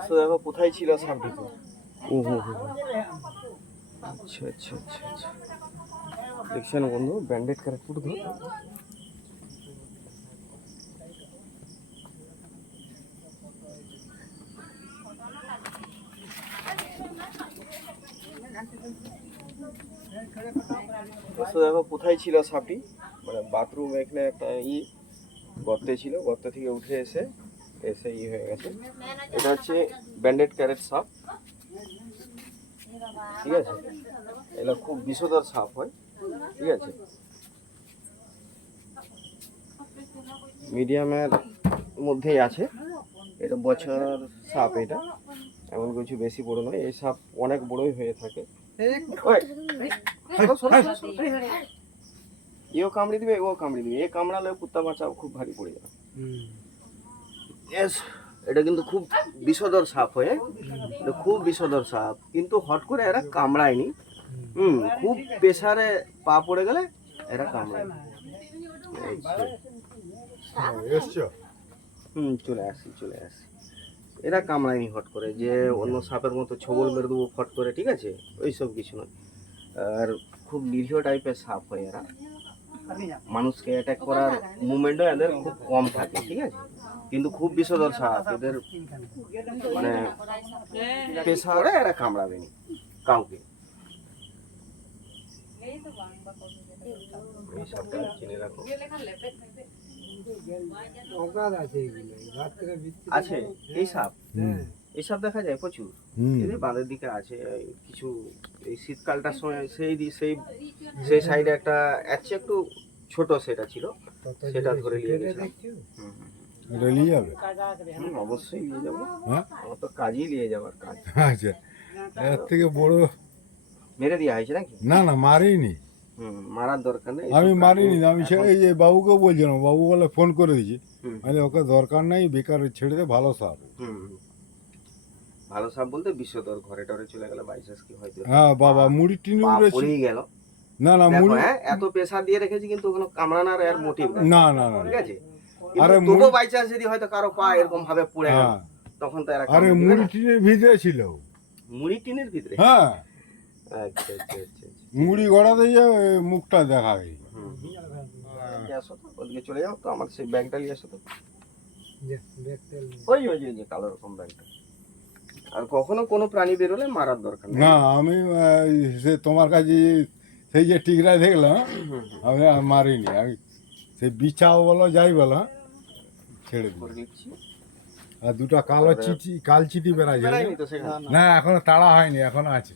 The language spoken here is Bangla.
তো দেখো কোথায় ছিল সাপটি তো? ও হো হো হো। আচ্ছা আচ্ছা আচ্ছা আচ্ছা। দেখছেন বন্ধু ব্যান্ডেড করে পুরো ধর তো দেখো কোথায় ছিল সাপটি মানে বাথরুম এখানে একটা ই। গর্তে ছিল গর্ত থেকে উঠে এসে এসে ইয়ে হয়ে গেছে এটা হচ্ছে ব্যান্ডেড ক্যারেট সাপ ঠিক আছে এগুলো খুব বিষধর সাপ হয় ঠিক আছে মিডিয়ামের মধ্যেই আছে এটা বছর সাপ এটা এমন কিছু বেশি বড় নয় এই সাপ অনেক বড়ই হয়ে থাকে ওই, সরো, সরো, সরো, সরো। এও কামড়ে দিবে ও কামড়ে দিবে। এ কামড়ালে কুত্তা বাঁচাও খুব ভারী পড়ে যাবে। এটা কিন্তু খুব বিষধর সাপ হয়ে খুব বিষধর সাপ। কিন্তু হট করে এরা কামড়ায়নি। হুম খুব প্রেসারে পা পড়ে গেলে এরা কামড়ায়। হুম চলে আসি চলে আসি। এরা কামড়ায়নি হট করে যে অন্য সাপের মতো ছবল মেরে দেবো ফট করে ঠিক আছে? ওই সব কিছু নয়। আর খুব নিরীহ টাইপের সাপ হয় এরা। মানুষকে অ্যাটাক করার মুভমেন্টও এদের খুব কম থাকে ঠিক আছে? কিন্তু খুব বিষধর সাপ এদের মানে পেশারে এরা কামড়াবেনি কাউকে। আছে এই সাপ? এই সাপ দেখা যায় প্রচুর। এদের বাঁধের দিকে আছে কিছু এই শীতকালটার সময় সেই সেই সেই সাইডে একটা আছে একটু ছোট সেটা ছিল সেটা ধরে নিয়ে গেছিলাম। যাবে? অবশ্যই নিয়ে যাব। হ্যাঁ? আমার তো কাজই নিয়ে যাবার কাজ। আচ্ছা। এর থেকে বড় মেরে দেওয়া হয়েছে নাকি? না না মারিনি। মারার দরকার নেই। আমি মারিনি। আমি ছেড়ে যে বাবুকে বলছিলাম বাবু বলে ফোন করে দিয়েছি। ওকে দরকার নাই বেকার ছেড়ে দে ভালো হুম। ভালো সাপ বলতে বিশ্বদর ঘরে টরে চলে গেলে বাইচান্স কি হয়তো হ্যাঁ বাবা মুড়ি টিনি উড়েছে পড়েই গেল। না না মুড়ি হ্যাঁ এত প্রেসার দিয়ে রেখেছি কিন্তু কোনো কামড়ানোর এর মোটিভ না না না ঠিক আছে? আরে কিন্তু তবুও মুড়ি- বাই চান্স যদি হয়তো কারও পা এরকম ভাবে পড়ে গেল হ্যাঁ। তখন তো এরা আরে মুড়ি। টিনের ভিতরে ছিল। মুড়ি টিনের ভিতরে? হ্যাঁ। আচ্ছা আচ্ছা আচ্ছা আচ্ছা। মুড়ি গড়াতে যে মুখটা দেখা গেছে হুম, হুম। আসো তো ওদিকে চলে যাও তো আমার সেই ব্যাগটা নিয়ে আসো তো। ওই ওই যে ওই যে কালো রকম ব্যাগটা। আর কখনো কোনো প্রাণী বেরোলে মারার দরকার নেই। না আমি আহ, সে তোমার কাছে সেই যে টিকরায় দেখলাম আমি আর মারিনি। আমি সেই বিছাও বলো যাই বলো হ্যাঁ, ছেড়ে দিই করে দিচ্ছি। আর দুটো কালো চিঠি কাল চিঠি বেড়াই তো সেখানে? না এখনও তাড়া হয়নি এখনও আছে।